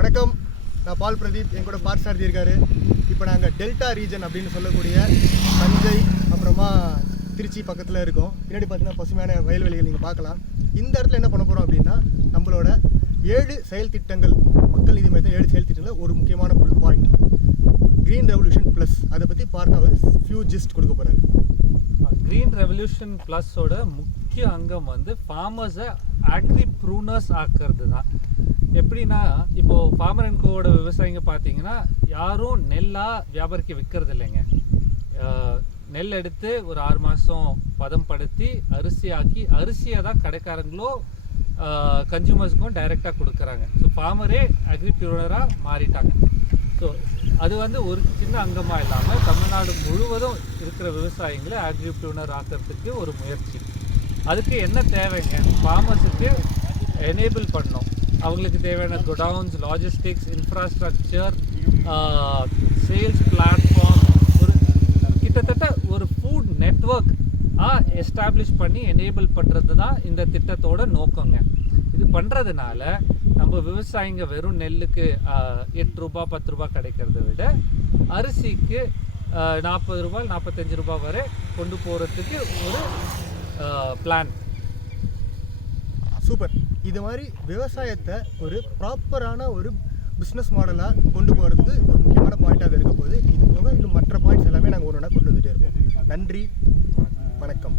வணக்கம். நான் பால் பிரதீப். என் கூட பார்சாரதி இருக்காரு. இப்போ நாங்கள் டெல்டா ரீஜன் அப்படின்னு சொல்லக்கூடிய தஞ்சை அப்புறமா திருச்சி பக்கத்தில் இருக்கோம். பின்னாடி பார்த்தீங்கன்னா பசுமையான வயல்வெளிகள் நீங்கள் பார்க்கலாம். இந்த இடத்துல என்ன பண்ண போகிறோம் அப்படின்னா நம்மளோட ஏழு செயல் திட்டங்கள் மக்கள் நீதி மையத்தில் ஏழு செயல் திட்டங்களில் ஒரு முக்கியமான பாயிண்ட் க்ரீன் ரெவல்யூஷன் ப்ளஸ் அதை பற்றி பார்க்க அவர் ஃபியூ ஜிஸ்ட் கொடுக்க போகிறாரு க்ரீன் ரெவல்யூஷன் ப்ளஸோட முக்கிய அங்கம் வந்து ஃபார்மர்ஸை ஆக்ரி ப்ரூனர்ஸ் ஆக்கிறது தான் எப்படின்னா இப்போ ஃபார்மர் அண்ட் கோவோட விவசாயிங்க பார்த்தீங்கன்னா யாரும் நெல்லாக வியாபாரிக்கு விற்கிறது இல்லைங்க. நெல் எடுத்து ஒரு ஆறு மாதம் பதம்படுத்தி அரிசியாக்கி அரிசியை தான் கடைக்காரங்களோ கன்சூமர்ஸ்க்கும் டைரெக்டாக கொடுக்குறாங்க. ஸோ ஃபார்மரே அக்ரி மாறிட்டாங்க. ஸோ அது வந்து ஒரு சின்ன அங்கமாக இல்லாமல் தமிழ்நாடு முழுவதும் இருக்கிற விவசாயிகளை அக்ரிபியூனர் ஆக்கிறதுக்கு ஒரு முயற்சி. அதுக்கு என்ன தேவைங்க? ஃபார்மர்ஸுக்கு எனேபிள் பண்ணோம் அவங்களுக்கு தேவையான godowns logistics infrastructure sales platform ஒரு கிட்டத்தட்ட ஒரு ஃபுட் நெட்வொர்க் எஸ்டாப்ளிஷ் பண்ணி எனேபிள் பண்ணுறது தான் இந்த திட்டத்தோட நோக்கங்க. இது பண்ணுறதுனால நம்ம விவசாயிங்க வெறும் நெல்லுக்கு எட்டு ரூபா பத்து ரூபா கிடைக்கிறத விட அரிசிக்கு நாற்பது ரூபாய் நாற்பத்தஞ்சு ரூபாய் வரை கொண்டு போகிறதுக்கு ஒரு பிளான் சூப்பர் இது மாதிரி விவசாயத்தை ஒரு ப்ராப்பரான ஒரு பிஸ்னஸ் மாடலாக கொண்டு போகிறதுக்கு ஒரு முக்கியமான பாயிண்ட்டாக இருக்க போது இது போக இன்னும் மற்ற பாயிண்ட்ஸ் எல்லாமே நாங்கள் ஒன்று கொண்டு வந்துட்டே இருப்போம். நன்றி. வணக்கம்.